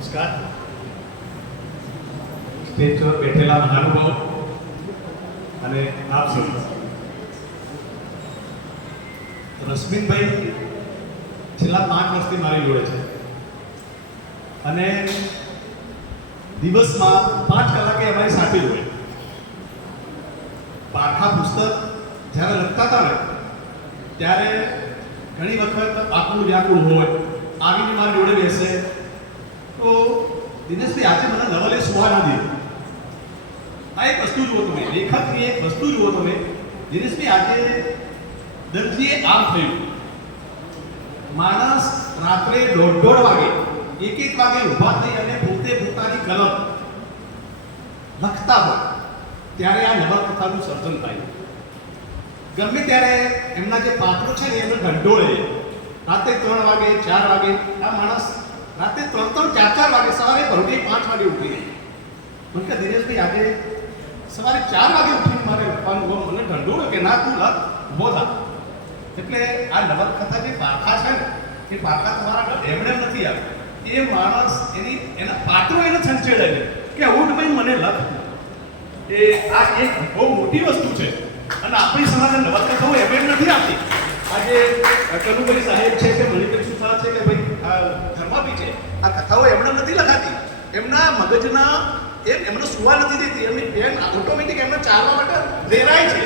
નમસ્કાર. સ્ટેજ પર બેઠેલા મહાનુભાવો અને આપ સૌ. રશ્મિનભાઈ છેલ્લા 5 વર્ષથી મારી જોડે છે અને દિવસમાં 5 કલાકે અમારી સાથે જ હોય. પારખા પુસ્તક જ્યારે લખતા હતા ને ત્યારે ઘણી વખત આકુળ વ્યાકુળ હોય, આવીને મારી જોડે બેસે તો દિનેશભાઈ આજે મને નવલે સુવા ના દીધું. આ એક વસ્તુ જુઓ તમે, લેખકની એક વસ્તુ જુઓ તમે. દિનેશભાઈ આજે દરજીએ આમ થયું. માણસ રાત્રે 1:30 વાગે 1 વાગે ઊભા થઈ અને પોતે પોતાની કલમ લખતા હોય ત્યારે આ નવલકથાનું સર્જન થાય. ગમે ત્યારે એમના જે પાત્રો છે ને એમને ઢંઢોળે. રાતે 3 વાગે 4 વાગે આ માણસ રાતે 3 4 વાગે, સવારે ભરોડે 5 વાગે ઉઠી જાય. મને કે દિનેશભાઈ આજે સવારે 4 વાગે ઉઠીને મારે લખવાનું મને ઢંઢોળે કે ના તું લખ, ઊભો થા. એટલે આ નવલકથા જે પારખા છે ને એ પારખા તમારા આગળ એમણે નથી આવ્યા. એ માણસ એના પાત્રો એને છંછેડાય કે ઉઠ ભાઈ મને લખ. એ આ એક બહુ મોટી વસ્તુ છે અને આપણી સમાજને નવલકથાઓ એમ નથી આપતી. આજે કનુભાઈ સાહેબ છે કે મણિકર સુથાર છે કે ભાઈ આ ધર્માભી છે, આ કથાઓ એમને નથી લખાતી. એમના મગજના એમને સુવા નથી દેતી. એમની પેન ઓટોમેટિક એમને ચાલવા માટે પ્રેરાય છે.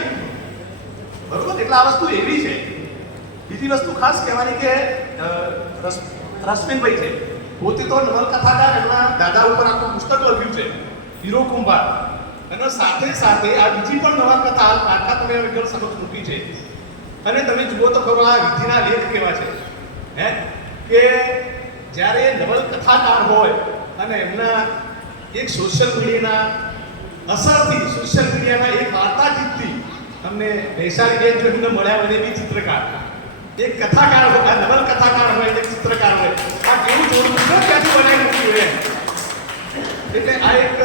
બરોબર? એટલે આ વસ્તુ એવી છે. બીજી વસ્તુ ખાસ કહેવાની કે રશ્મિનભાઈ છે પોતે તો નવલકથાકાર, એમના દાદા ઉપર આખું પુસ્તક લખ્યું છે હીરો કુંભાર. અને સાથે સાથે આ બીજી પણ નવલકથા પારખા તમે આગળ સમક્ષ મૂકી છે. અને તમે જુઓ તો ખરો આ વિધિના લેખ કેવા છે કે જ્યારે નવલકથાકાર હોય અને એમના એક સોશિયલ મીડિયાના અસરથી, સોશિયલ મીડિયાના એક વાર્તાજીતથી તમને વૈશાલી બેન જો એમને મળ્યા હોય બી ચિત્રકાર, એક કથાકાર હોય, આ નવલકથાકાર હોય, એક ચિત્રકાર હોય, આ કેવું જોડવું ક્યાંથી બનાવી મૂકી હોય. એટલે આ એક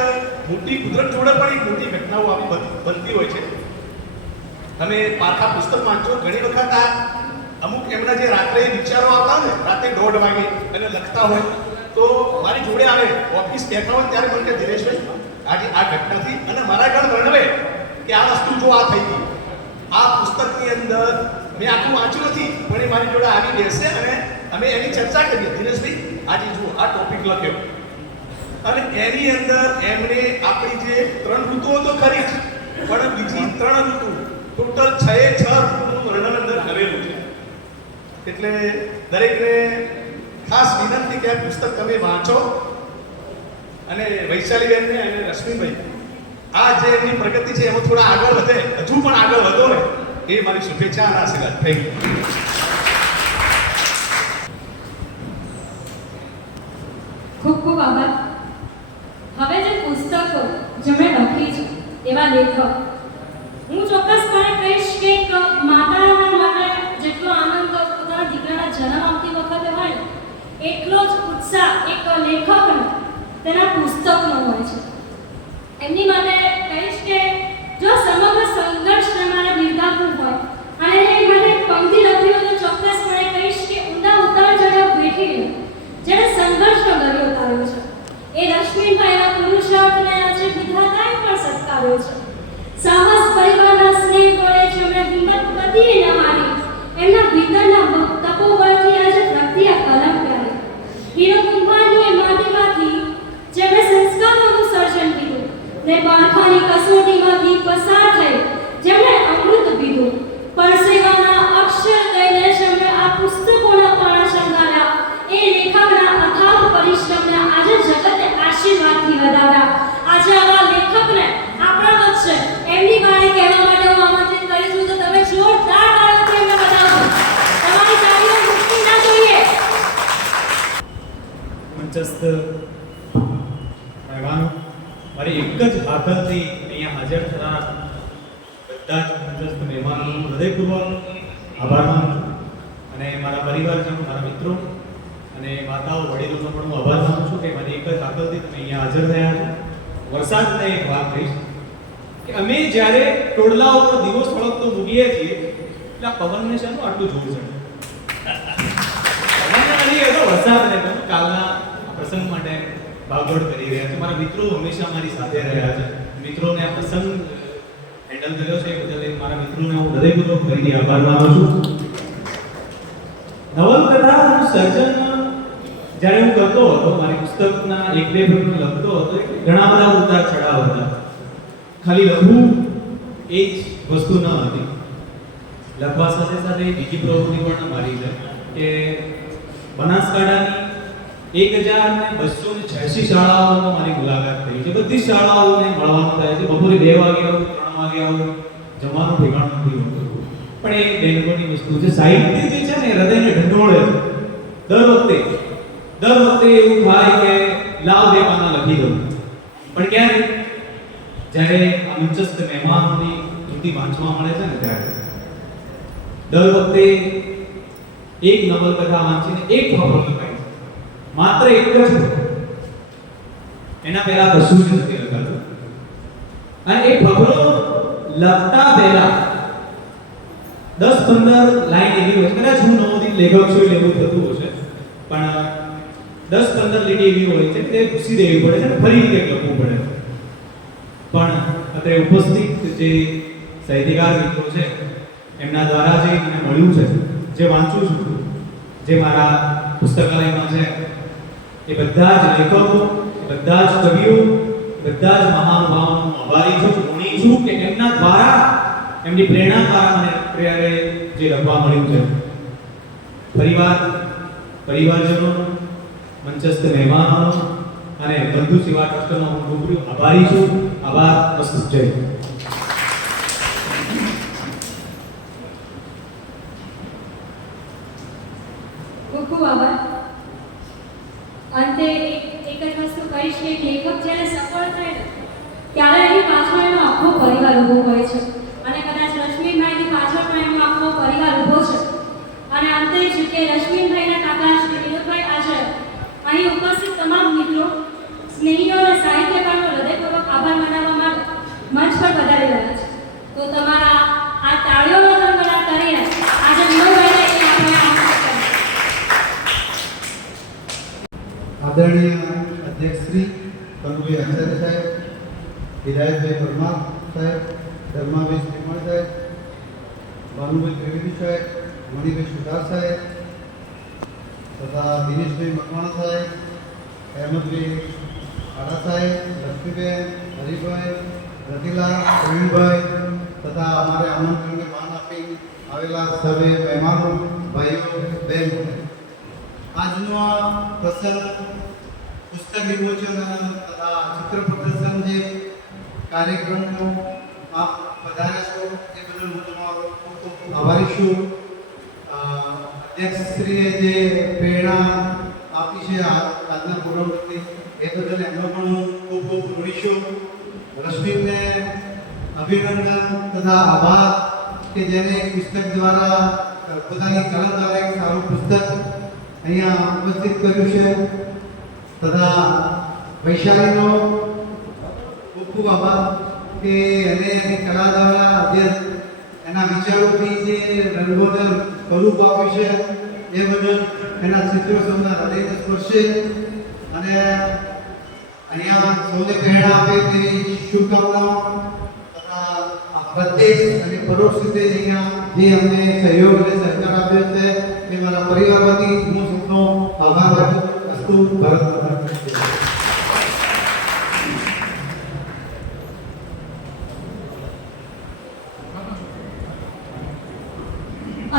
મોટી કુદરત જોડે પણ એક મોટી ઘટનાઓ આવી બનતી હોય છે. તમે પારખા પુસ્તક વાંચો, ઘણી વખત આ અમુક એમના જે રાત્રે વિચારો આવતા હોય ને, રાતે 1:30 વાગે અને લખતા હોય તો મારી જોડે આવે, ઓફિસ બેઠા હોય ત્યારે મને કે દિનેશભાઈ આજે આ ઘટનાથી અને મારા આગળ વર્ણવે કે આ વસ્તુ જો આ થઈ ગઈ. આ પુસ્તકની અંદર મેં આખું વાંચ્યું નથી પણ એ મારી જોડે આવી બેસે અને અમે એની ચર્ચા કરીએ. દિનેશભાઈ આજે જુઓ આ ટોપિક લખ્યો અને એની અંદર એમણે આપણી જે 3 ઋતુઓ તો ખરી જ પણ બીજી 3 ઋતુ ટોટલ 6 ઋતુનું વર્ણન અંદર કરેલું છે. એટલે દરેકને ખાસ વિનંતી કે આ પુસ્તક તમે વાંચો. અને વૈશાલીબેનને અને રશ્મિભાઈ આ જે એમની પ્રગતિ છે એમાં થોડા આગળ વધે, હજુ પણ આગળ વધો ને એ મારી શુભેચ્છા અને આશીર્વાદ. Thank you. ખૂબ ખૂબ આભાર. હવે જે પુસ્તકો જેમણે લખી છે એવા લેખક, હું ચોક્કસપણે કહીશ કે એક માતાના માટે જેટલો આનંદ પોતાના દીકરાના જન્મ આપતી વખતે હોય ને એટલો જ ઉત્સાહ એક લેખકનો તેના પુસ્તકનો હોય છે. એમની માટે કહીશ કે જો સમગ્ર સંઘર્ષને મારે બિરદાવવું હોય અને એ માટે પંક્તિ લખી હોય તો ચોક્કસપણે કહીશ કે ઊંડા ઉતાર ચઢાવ વેઠીને જેણે સંઘર્ષનો દરિયો ઉતાર્યો છે એ રશ્મિનભાઈના પુરુષાર્થને આજે વિધાતાએ પણ સત્કાર્યો છે. સાહસ પરિવારના સ્નેહ વડે જેમણે હિંમત કદીએ ન હારી, એમના ભીતરના તપોબળથી આજે પ્રગતિ આ કલમ પ્યારી. હીરો કુંભારની માટીમાંથી જેમણે સંસ્કારોનું સર્જન કર્યું ને બાળખાની કસોટીમાંથી પસાર થઈ જેમણે અમૃત પીધું, પરસેવાના અક્ષર લઈને જેમણે આ પુસ્તકોના પાના શણગાર્યા, એ લેખકના અથાગ પરિશ્રમને આજે જગતે આશીર્વાદથી વધાવ્યા. આજે આવા લેખકને આપણા વચ્ચે એમની વાણી કહેવા માટે હું આમંત્રિત કરી છું તો તમે જોરદાર તાળીઓથી એમને વધાવો. તમારી તાળીઓ મૂકવી ના જોઈએ. મંચસ્થ રહેવાનું મારી એક જ હાકલથી અહીંયા હાજર થનાર બધા જ મંચસ્થ મહેમાનોનો હૃદયપૂર્વક આભાર માનું છું. અને મારા પરિવારજનો, મારા મિત્રો અને માતાઓ, વડીલોનો પણ હું આભાર માનું છું કે મારી એક જ હાકલથી તમે અહીંયા હાજર થયા છો. વરસાદને એક વાત કહીશ કે અમે જ્યારે ટોડલા ઉપર દીવો સળગતો મૂકીએ છીએ એટલે આ પવનને શાનું આટલું જોર ચડે. પવનને નથી, એ તો વરસાદને કાલના પ્રસંગ માટે ભાગવડ કરી રહ્યા છે. મારા મિત્રો હંમેશા મારી સાથે રહ્યા છે. મિત્રોને આ પ્રસંગ હેન્ડલ કર્યો છે એ બદલ મારા મિત્રોને હું હૃદયપૂર્વક ફરીથી આભાર માનું છું. નવલકથાનું સર્જન જ્યારે હું કરતો હતો, મારી પુસ્તકના એક બે પ્રકરણ લખતો હતો, ઘણા બધા ઉતાર ચઢાવ હતા. ખાલી લખવું એ જ વસ્તુ ન હતી. લખવા સાથે સાથે બીજી પ્રવૃત્તિ પણ મારી છે કે બનાસકાંઠાની 1286 શાળાઓમાં મારી મુલાકાત થઈ છે. બધી શાળાઓને મળવાનું થાય છે. બપોરે 2 વાગે આવું, 3 વાગે આવું, જમવાનું ઠેકાણું નથી હોતું. પણ એ બેનકોની વસ્તુ છે. સાહિત્ય જે છે ને હૃદયને ઢંઢોળે છે. દર વખતે એવું થાય કે લાવ બે પાના લખી દઉં. પણ ક્યારે? જ્યારે આ મંચસ્થ મહેમાનોની કૃતિ વાંચવા મળે છે ને ત્યારે. દર વખતે એક નવલકથા વાંચીને એક ફકરો લખાય છે. માત્ર એક જ ફકરો. એના પહેલા કશું જ નથી લખાતું. અને એ ફકરો લખતા પહેલા 10-15 લાઈન એવી હોય, કદાચ હું નવોદિત લેખક છું એટલે એવું થતું હશે, પણ 10-15 લીટી એવી હોય છે કે તે ભૂસી દેવી પડે છે અને ફરીથી કંઈક લખવું પડે છે. પણ અત્યારે ઉપસ્થિત જે સાહિત્યકાર મિત્રો છે એમના દ્વારા જે મને મળ્યું છે, જે વાંચું છું, જે મારા પુસ્તકાલયમાં છે, એ બધા જ લેખકો, બધા જ કવિઓ, બધા જ મહાનુભાવોનો આભારી છું, ઋણી છું કે એમના દ્વારા, એમની પ્રેરણા દ્વારા મને અત્યારે જે લખવા મળ્યું છે. પરિવારજનો, મંચસ્થ મહેમાનો અને બંધુ સેવા ટ્રસ્ટનો હું રૂબરૂ આભારી છું. આભાર. મસ્ત જય. ખૂબ ખૂબ આભાર. અંતે એક જ વસ્તુ કહીશ કે લેખક જ્યારે સફળ થાય ને ત્યારે એની પાછળ એનો આખો પરિવાર ઊભો હોય છે, અને કદાચ રશ્મિભાઈની પાછળ પણ એનો આખો પરિવાર ઊભો છે. અને અંતે જ કે રશ્મિભાઈના કાકા શ્રી વિનોદભાઈ આચાર્ય અહીં ઉપસ્થિત તમામ મિત્રો, સ્નેહીઓ અને સાહિત્યકારનો હૃદયપૂર્વક આભાર માનવા માટે મંચ પર વધારી રહ્યા છે. તો તમારા આ તાળીઓનો ધમધમાટ કરીને આજે વિનોદભાઈને આપણે આદરણીય અધ્યક્ષ શ્રી કનુભાઈ આચાર્ય સાહેબ, હિદાયતભાઈ પરમાર સાહેબ, ધર્માભાઈ શ્રીમણ સાહેબ, ભાનુભાઈ ત્રિવેદી સાહેબ, મણિભાઈ સુધાર સાહેબ તથા દિનેશભાઈ મકવાણા સાહેબ, અહેમદભાઈ આડા સાહેબ, લક્ષ્મીબેન, હરિભાઈ, રતિલાલ, પ્રવીણભાઈ તથા અમારે આમંત્રણને માન આપી આવેલા સર્વે મહેમાનો, ભાઈઓ, બહેનો, આજનો આ પ્રસંગ પુસ્તક વિમોચન તથા ચિત્ર પ્રદર્શન જે કાર્યક્રમનો આપ પધાર્યા છો એ બદલ હું તમારો ખૂબ ખૂબ આભારી છું. અધ્યક્ષશ્રીએ જે પ્રેરણા આપી છે આજના પ્રોગ્રામથી એ બદલ એમનો પણ હું ખૂબ ખૂબ ઋણી છું. રશ્મિને અભિનંદન તથા આભાર કે જેને પુસ્તક દ્વારા પોતાની કલમ દ્વારા એક સારું પુસ્તક અહીંયા ઉપસ્થિત કર્યું છે. તથા વૈશાલીનો ખૂબ ખૂબ આભાર કે એને એની કલા દ્વારા જે એના વિચારોથી જે રંગોને સ્વરૂપ આપ્યું છે એ બદલ એના ચિત્રો સૌના હૃદયને સ્પર્શે અને અહીંયા સૌને પ્રેરણા આપે તેવી શુભકામનાઓ તથા પ્રત્યક્ષ અને પરોક્ષ રીતે અહીંયા જે અમને સહયોગ અને સહકાર આપ્યો છે એ મારા પરિવાર વતી હું સૌનો આભાર વ્યક્ત કરું છું. ભારત માતા કી જય.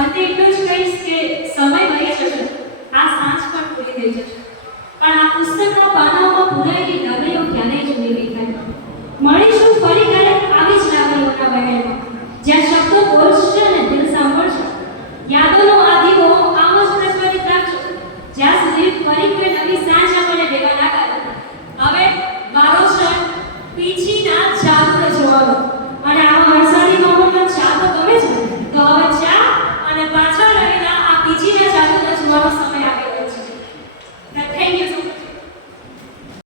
અંતે એટલું જ કહીશ કે સમય વહી જશે, આ સાંજ પણ પૂરી થઈ જશે, પણ આ પુસ્તકના પાનાઓમાં પુરાયેલી લાગણીઓ ક્યારેય જ નહીં થાય. મળીશું ફરી ક્યારેક આવી જ લાગણીઓના વહેણમાં, જ્યાં શબ્દો બોલશે અને દિલ સાંભળશે. યાદોનો આ દીવો આમ જ પ્રજ્વલિત રાખજો જ્યાં સુધી ફરી કોઈ નવી સાંજ આપણને ભેગા ના કરે. હવે વારો છે પીછીના જાદુને જોવાનો.